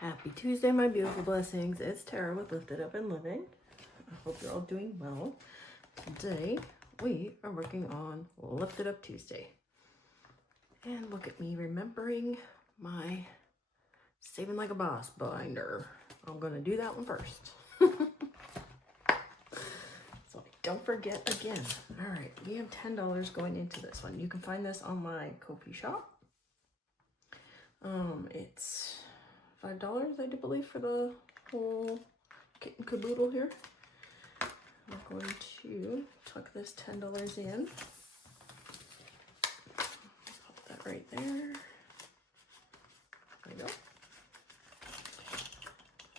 Happy Tuesday, my beautiful blessings. It's Tara with Lifted Up and Living. I hope you're all doing well. Today, we are working on Lifted Up Tuesday. And look at me remembering my Saving Like a Boss binder. I'm going to do that one first. So I don't forget again. All right, we have $10 going into this one. You can find this on my Ko-fi shop. It's $5, I do believe, for the whole kit and caboodle here. I'm going to tuck this $10 in. Pop that right there. There we go.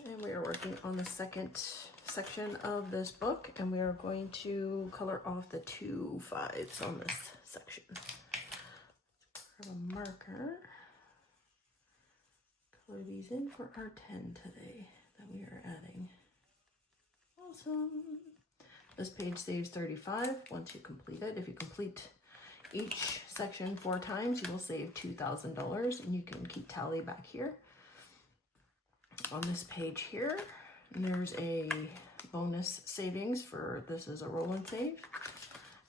And we are working on the second section of this book, and we are going to color off the 2 5s on this section. Grab a marker. Color these in for our 10 today that we are adding. Awesome. This page saves 35 once you complete it. If you complete each section 4 times, you will save $2,000, and you can keep tally back here. On this page here, there's a bonus savings for, this is a roll and save,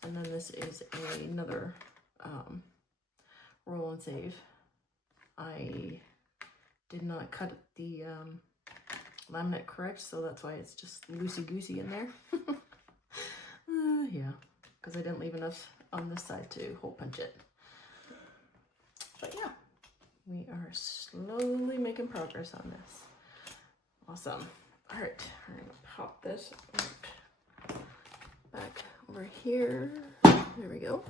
and then this is another roll and save. I did not cut the laminate correct, so that's why it's just loosey-goosey in there. Yeah, because I didn't leave enough on this side to hole punch it. But yeah, we are slowly making progress on this. Awesome. All right, we're gonna pop this back over here. There we go.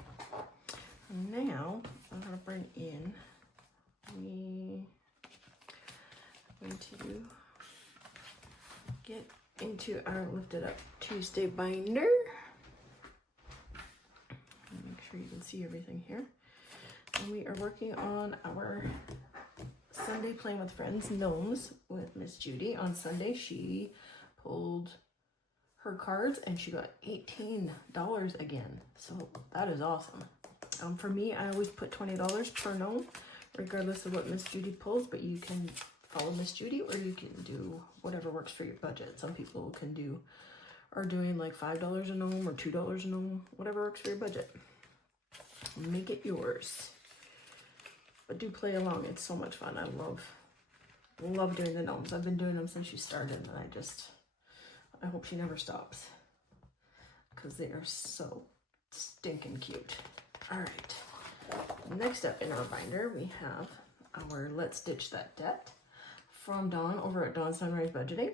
Now I'm gonna bring in going to get into our Lifted Up Tuesday binder. Make sure you can see everything here. And we are working on our Sunday Playing with Friends Gnomes with Miss Judy. On Sunday, she pulled her cards and she got $18 again. So that is awesome. For me, I always put $20 per gnome, regardless of what Miss Judy pulls, but you can follow Miss Judy, or you can do whatever works for your budget. Some people are doing like $5 a gnome or $2 a gnome, whatever works for your budget. Make it yours. But do play along, it's so much fun. I love doing the gnomes. I've been doing them since she started, and I hope she never stops, because they are so stinking cute. All right, next up in our binder, we have our Let's Ditch That Debt from Dawn over at Dawn Sunrise Budgeting,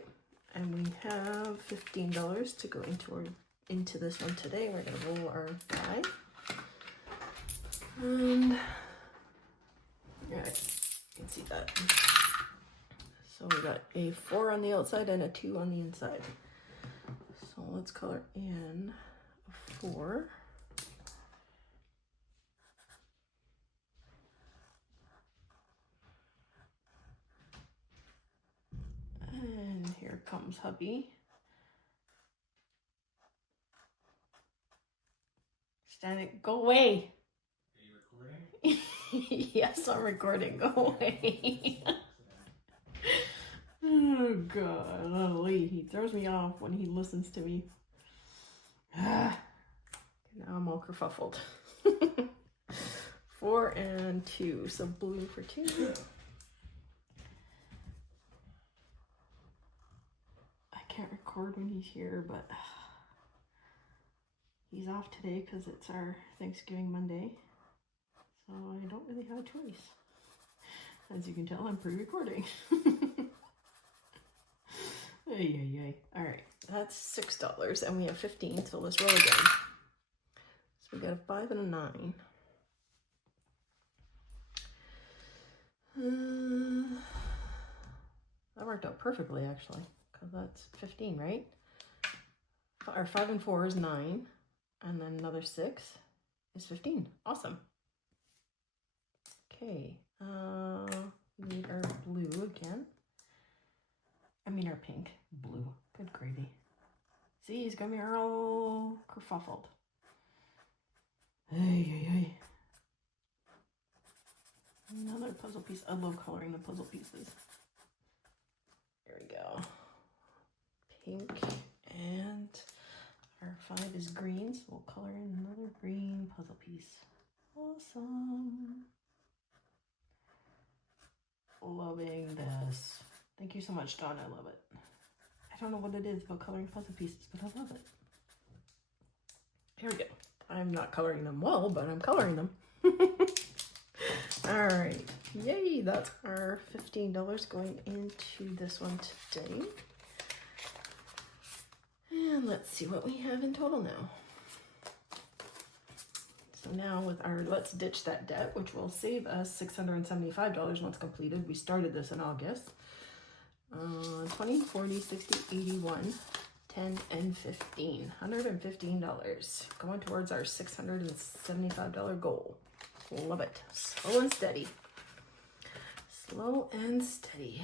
and we have $15 to go into this one today. We're gonna roll our die, and yeah, you can see that. So we got a 4 on the outside and a 2 on the inside. So let's color in a 4. And here comes hubby. Go away. Are you recording? Yes, I'm recording. Go away. Oh God, golly, he throws me off when he listens to me. Now I'm all kerfuffled. 4 and 2, so blue for 2. Can't record when he's here, but he's off today because it's our Thanksgiving Monday, so I don't really have a choice. As you can tell, I'm pre-recording. Ay. All right, that's $6, and we have 15, so let's roll again. So we got a 5 and a 9. That worked out perfectly, actually. Because that's 15, right? Or 5 and 4 is 9, and then another 6 is 15. Awesome. Okay, we need our blue again. I mean our pink. Blue. Good gravy. See, he's got me all kerfuffled. Hey. Another puzzle piece. I love coloring the puzzle pieces. There we go. Pink, and our 5 is green, so we'll color in another green puzzle piece. Awesome. Loving this. Thank you so much, Dawn. I love it. I don't know what it is about coloring puzzle pieces, but I love it. Here we go. I'm not coloring them well, but I'm coloring them. All right. Yay, that's our $15 going into this one today. And let's see what we have in total now. So now with our Let's Ditch That Debt, which will save us $675 once completed. We started this in August. 20, 40, 60, 81, 10, and 15. $115 going towards our $675 goal. Love it. Slow and steady. Slow and steady.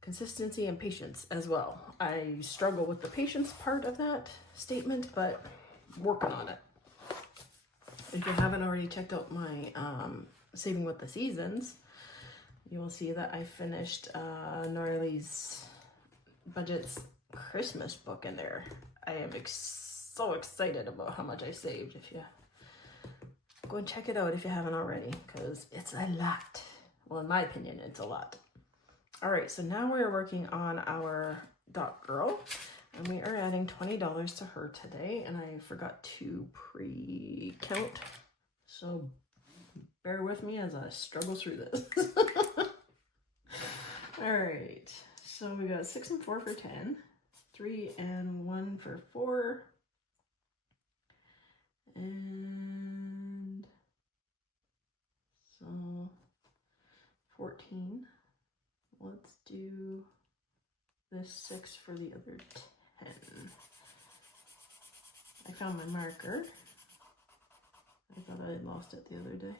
Consistency and patience as well. I struggle with the patience part of that statement, but working on it. If you haven't already checked out my Saving with the Seasons, you will see that I finished Gnarly's Budget's Christmas book in there. I am so excited about how much I saved. If you go and check it out if you haven't already, because it's a lot. Well, in my opinion, it's a lot. All right, so now we're working on our Dot Girl, and we are adding $20 to her today, and I forgot to pre-count, so bear with me as I struggle through this. All right, so we got 6 and 4 for 10, 3 and 1 for 4, and so 14. Let's do this 6 for the other 10. I found my marker. I thought I had lost it the other day.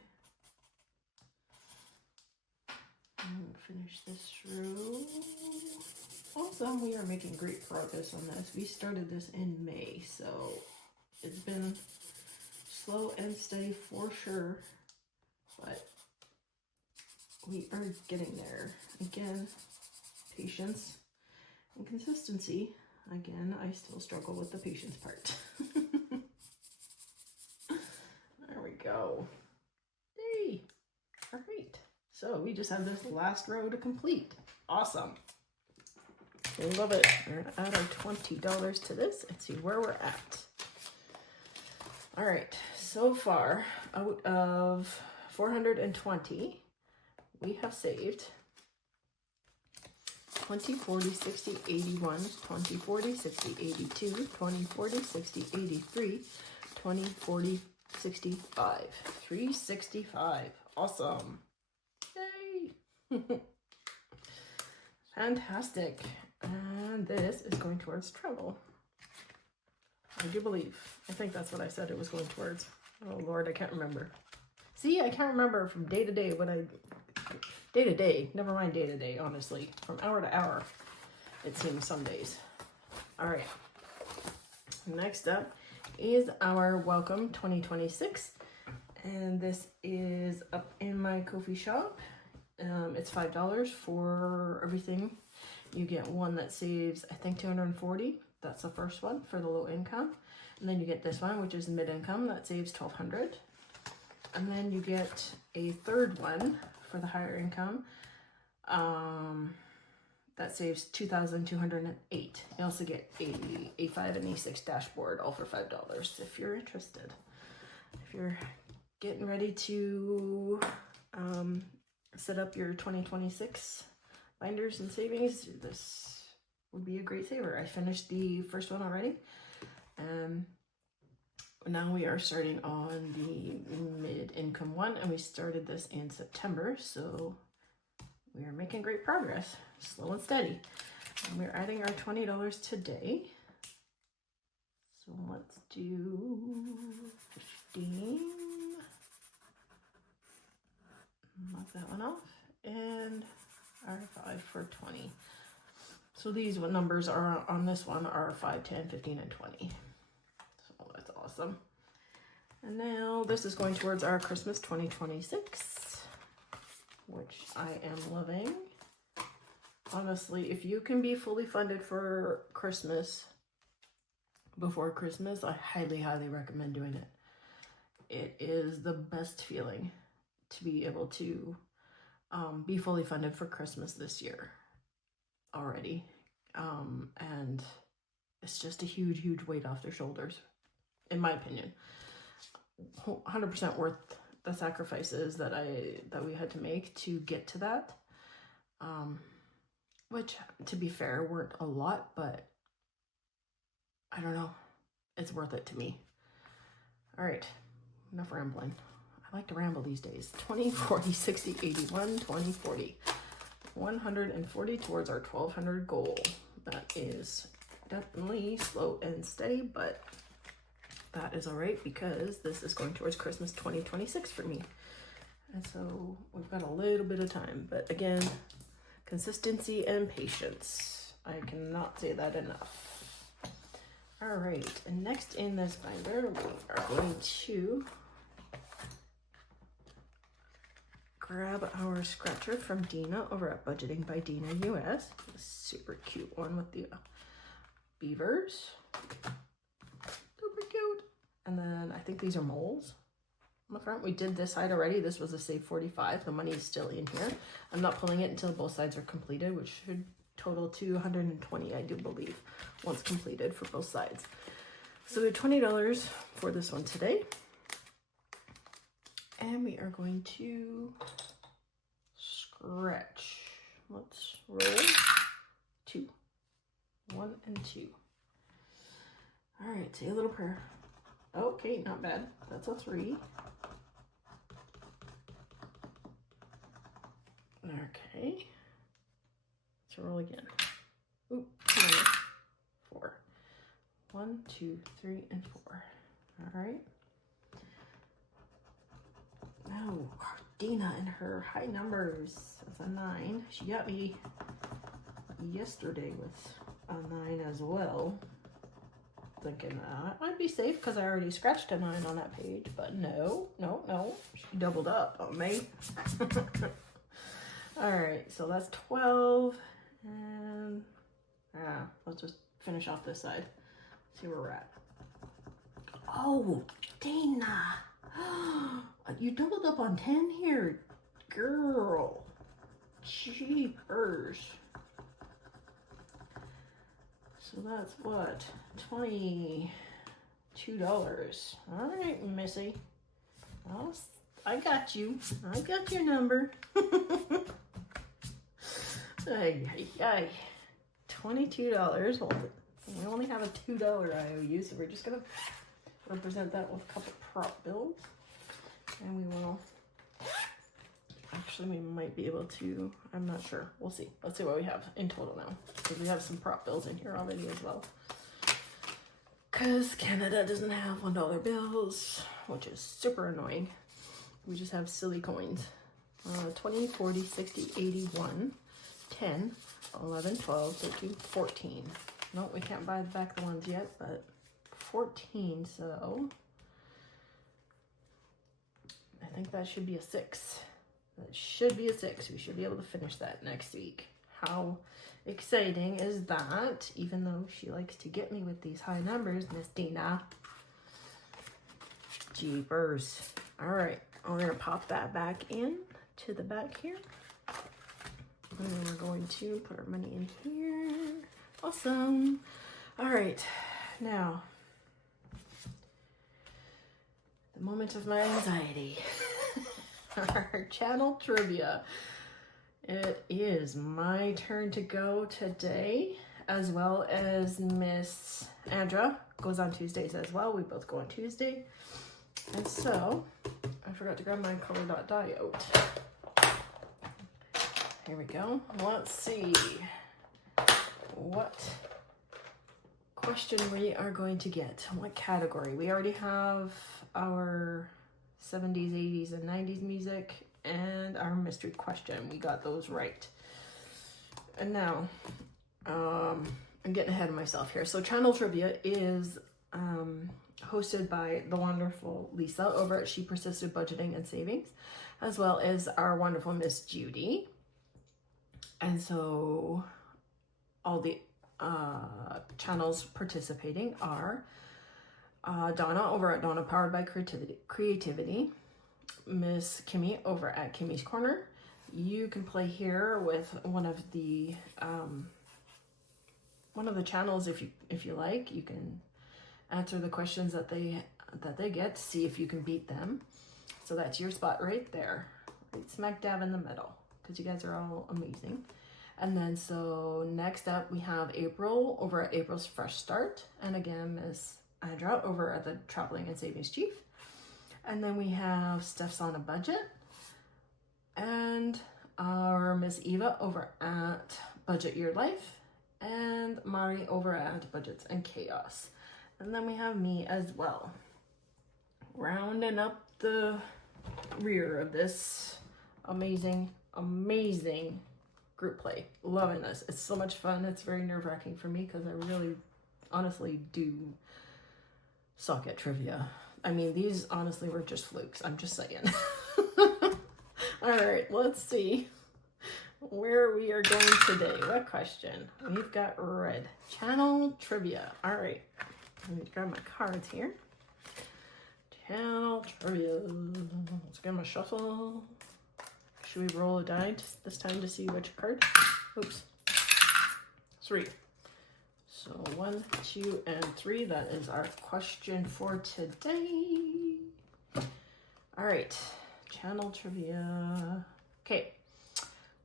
Finish this row. Awesome, we are making great progress on this. We started this in May, so it's been slow and steady for sure, but we are getting there. Again, patience and consistency. Again, I still struggle with the patience part. There we go. Hey, all right. So we just have this last row to complete. Awesome. I love it. We're gonna add our $20 to this and see where we're at. All right, so far out of 420, we have saved 20, 40, 60, 81, 20, 40, 60, 82, 20, 40, 60, 83, 20, 40, 65. 365. Awesome. Yay. Fantastic. And this is going towards travel. I do believe. I think that's what I said it was going towards. Oh Lord, I can't remember. See, I can't remember from day to day what I... Day to day, never mind day to day, honestly. From hour to hour, it seems some days. All right. Next up is our Welcome 2026. And this is up in my Ko-fi shop. It's $5 for everything. You get one that saves, I think, $240. That's the first one for the low income. And then you get this one, which is mid-income, that saves $1,200. And then you get a third one for the higher income that saves $2,208. You also get a A5 and A6 dashboard, all for $5 if you're interested. If you're getting ready to set up your 2026 binders and savings, this would be a great saver. I finished the first one already. Now we are starting on the mid-income one, and we started this in September, so we are making great progress, slow and steady. And we're adding our $20 today. So let's do 15. Knock that one off, and our 5 for 20. So these numbers are on this one are 5, 10, 15, and 20. So that's awesome. And now this is going towards our Christmas 2026. which I am loving. Honestly, if you can be fully funded for Christmas, before Christmas, I highly, highly recommend doing it. It is the best feeling to be able to be fully funded for Christmas this year already. And it's just a huge, huge weight off their shoulders, in my opinion. 100% worth the sacrifices that we had to make to get to that. Which, to be fair, weren't a lot, but I don't know. It's worth it to me. All right, enough rambling. I like to ramble these days. 20, 40, 60, 81, 20, 40. 140 towards our 1,200 goal. That is definitely slow and steady, but that is all right because this is going towards Christmas 2026 for me. And so we've got a little bit of time, but again, consistency and patience. I cannot say that enough. All right, and next in this binder, we are going to grab our scratcher from Dina over at Budgeting by Dina US. A super cute one with the beavers. Super cute. And then I think these are moles on the front. We did this side already. This was a save 45. The money is still in here. I'm not pulling it until both sides are completed, which should total to 120, I do believe, once completed for both sides. So they're $20 for this one today. And we are going to scratch. Let's roll 2. 1 and 2. All right, say a little prayer. Okay, not bad. That's a 3. Okay. Let's roll again. Oop, 4. 1, 2, 3, and 4. All right. Oh, Dina and her high numbers. That's a 9. She got me yesterday with a 9 as well. Thinking that might be safe because I already scratched a 9 on that page, but no. She doubled up on me. All right, so that's 12, and let's just finish off this side. See where we're at. Oh, Dana, you doubled up on 10 here, girl. Jeepers. So that's what, $22. All right, Missy. I got you. I got your number. Ay. $22. Well, we only have a $2 IOU, so we're just gonna represent that with a couple prop bills, and we will. Actually, we might be able to. I'm not sure. We'll see. Let's see what we have in total now, because we have some prop bills in here already as well. Because Canada doesn't have $1 bills, which is super annoying. We just have silly coins. 20, 40, 60, 81, 10, 11, 12, 13, 14. No, we can't buy back the ones yet, but 14, so I think that should be a 6. That should be a 6. We should be able to finish that next week. How exciting is that? Even though she likes to get me with these high numbers, Miss Dina. Jeepers. All right, we're gonna pop that back in to the back here. And then we're going to put our money in here. Awesome. All right, now, the moment of my anxiety. Our channel trivia. It is my turn to go today, as well as Miss Andra goes on Tuesdays as well. We both go on Tuesday. And so, I forgot to grab my color dot die out. Here we go. Let's see what question we are going to get. What category? We already have our 70s, 80s, and 90s music and our mystery question. We got those right. And now, I'm getting ahead of myself here. So channel trivia is hosted by the wonderful Lisa over at She Persisted Budgeting and Savings, as well as our wonderful Miss Judy. And so all the channels participating are Donna over at Donna Powered by Creativity, Miss Kimmy over at Kimmy's Corner. You can play here with one of the channels if you like. You can answer the questions that they get, see if you can beat them. So that's your spot right there, right smack dab in the middle, because you guys are all amazing. And then so next up we have April over at April's Fresh Start, and again Miss Andra over at the Traveling and Savings Chief. And then we have Steph's on a Budget, and our Miss Eva over at Budget Your Life, and Mari over at Budgets and Chaos. And then we have me as well, rounding up the rear of this amazing group play. Loving this. It's so much fun. It's very nerve-wracking for me because I really honestly do suck at trivia. I mean, these honestly were just flukes. I'm just saying. All right, let's see where we are going today. What question? We've got red. Channel trivia. All right. Let me grab my cards here. Channel trivia. Let's get my shuffle. Should we roll a die this time to see which card? Oops. 3. So 1, 2, and 3. That is our question for today. All right. Channel trivia. Okay.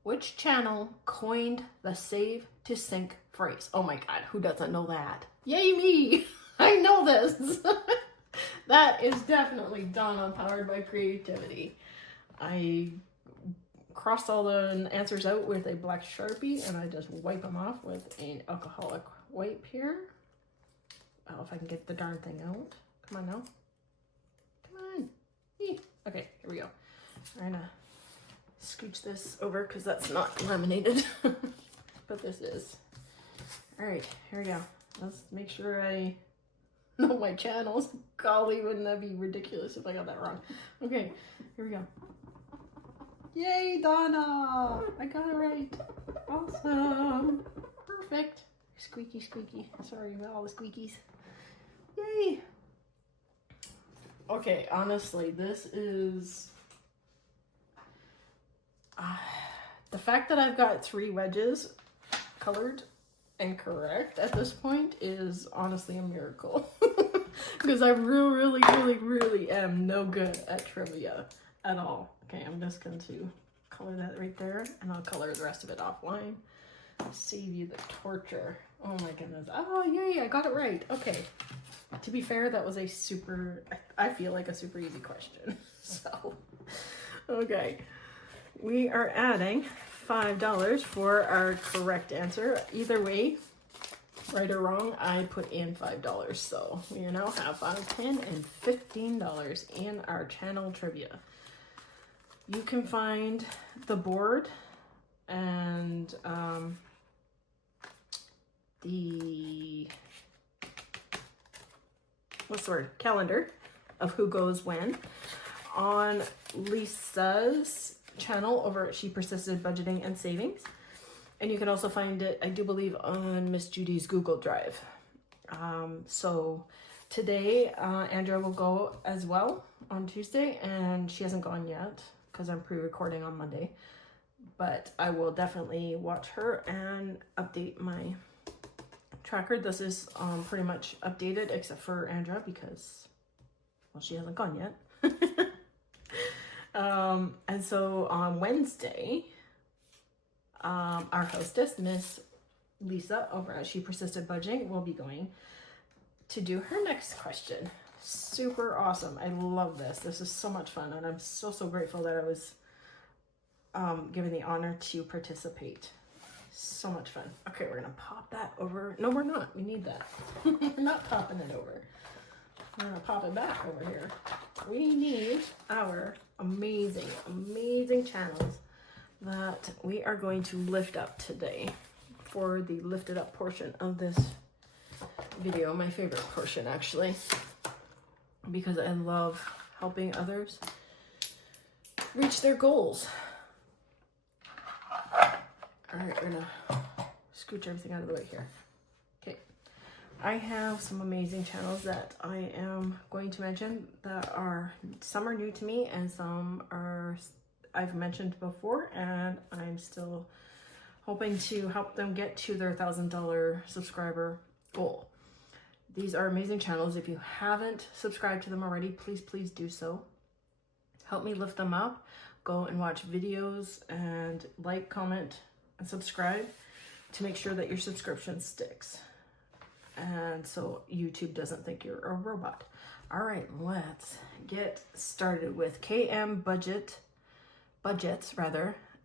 Which channel coined the save to sync phrase? Oh my God, who doesn't know that? Yay me! I know this. That is definitely Donna Powered by Creativity. I crossed all the answers out with a black Sharpie and I just wipe them off with an alcoholic wipe here. Oh, if I can get the darn thing out. Come on now. Come on. Okay, here we go. I'm gonna scooch this over because that's not laminated, but this is. All right, here we go. Let's make sure I know my channels. Golly, wouldn't that be ridiculous if I got that wrong? Okay, here we go. Yay, Donna! I got it right. Awesome. Perfect. Squeaky, squeaky. Sorry about all the squeakies. Yay. Okay, honestly, this is... the fact that I've got 3 wedges colored and correct at this point is honestly a miracle. Because I really am no good at trivia at all. Okay, I'm just going to color that right there, and I'll color the rest of it offline. Save you the torture. Oh my goodness. Oh, yay, I got it right. Okay. To be fair, that was a super, I feel like a super easy question. So, okay. We are adding $5 for our correct answer. Either way, right or wrong, I put in $5. So we now have $5, $10, and $15 in our channel trivia. You can find the board and the, what's the word? Calendar of who goes when on Lisa's channel over at She Persisted Budgeting and Savings. And you can also find it, I do believe, on Miss Judy's Google Drive. So today, Andrea will go as well on Tuesday, and she hasn't gone yet because I'm pre-recording on Monday. But I will definitely watch her and update my tracker. This is pretty much updated except for Andrea because, well, she hasn't gone yet. And so on Wednesday, our hostess, Miss Lisa over at She Persisted Budgeting, will be going to do her next question. Super awesome. I love this. This is so much fun, and I'm so grateful that I was given the honor to participate. So much fun. Okay, we're gonna pop that over. No, we're not. We need that. We're not popping it over. We're gonna pop it back over here. We need our amazing channels that we are going to lift up today for the lifted up portion of this video. My favorite portion, actually. because I love helping others reach their goals. All right, we're gonna scooch everything out of the way here. Okay, I have some amazing channels that I am going to mention that are, some are new to me and some are I've mentioned before, and I'm still hoping to help them get to their $1,000 subscriber goal. These are amazing channels. If you haven't subscribed to them already, please do so. Help me lift them up. Go and watch videos and like, comment, and subscribe to make sure that your subscription sticks. And so YouTube doesn't think you're a robot. All right, let's get started with KM budgets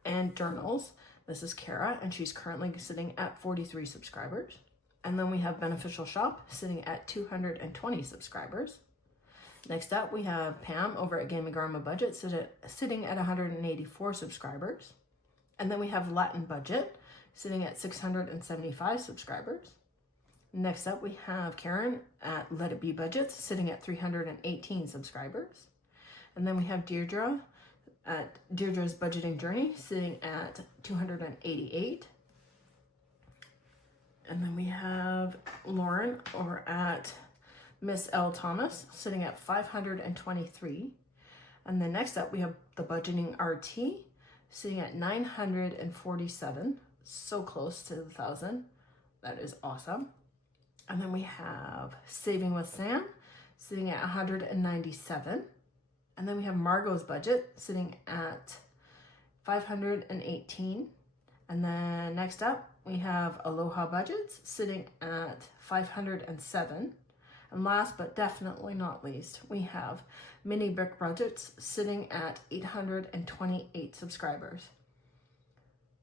and journals. This is Kara, and she's currently sitting at 43 subscribers. And then we have Beneficial Shop sitting at 220 subscribers. Next up, we have Pam over at Gaming Garma Budget sitting at 184 subscribers. And then we have Latin Budget sitting at 675 subscribers. Next up, we have Karen at Let It Be Budgets sitting at 318 subscribers. And then we have Deirdre at Deirdre's Budgeting Journey sitting at 288. And then we have Lauren over at Miss L. Thomas sitting at 523. And then next up, we have the Budgeting RT sitting at 947. So close to the 1,000. That is awesome. And then we have Saving with Sam sitting at 197. And then we have Margot's Budget sitting at 518. And then next up, we have Aloha Budgets sitting at 507. And last but definitely not least, we have Mini Brick Budgets sitting at 828 subscribers.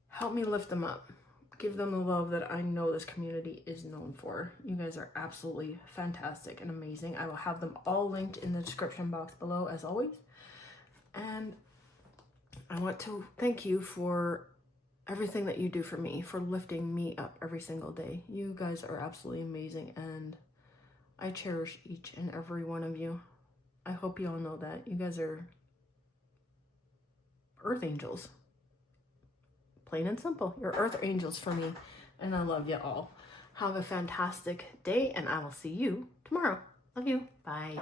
Help me lift them up. Give them the love that I know this community is known for. You guys are absolutely fantastic and amazing. I will have them all linked in the description box below as always. And I want to thank you for everything that you do for me, for lifting me up every single day. You guys are absolutely amazing, and I cherish each and every one of you. I hope you all know that. You guys are earth angels. Plain and simple. You're earth angels for me, and I love you all. Have a fantastic day, and I will see you tomorrow. Love you. Bye.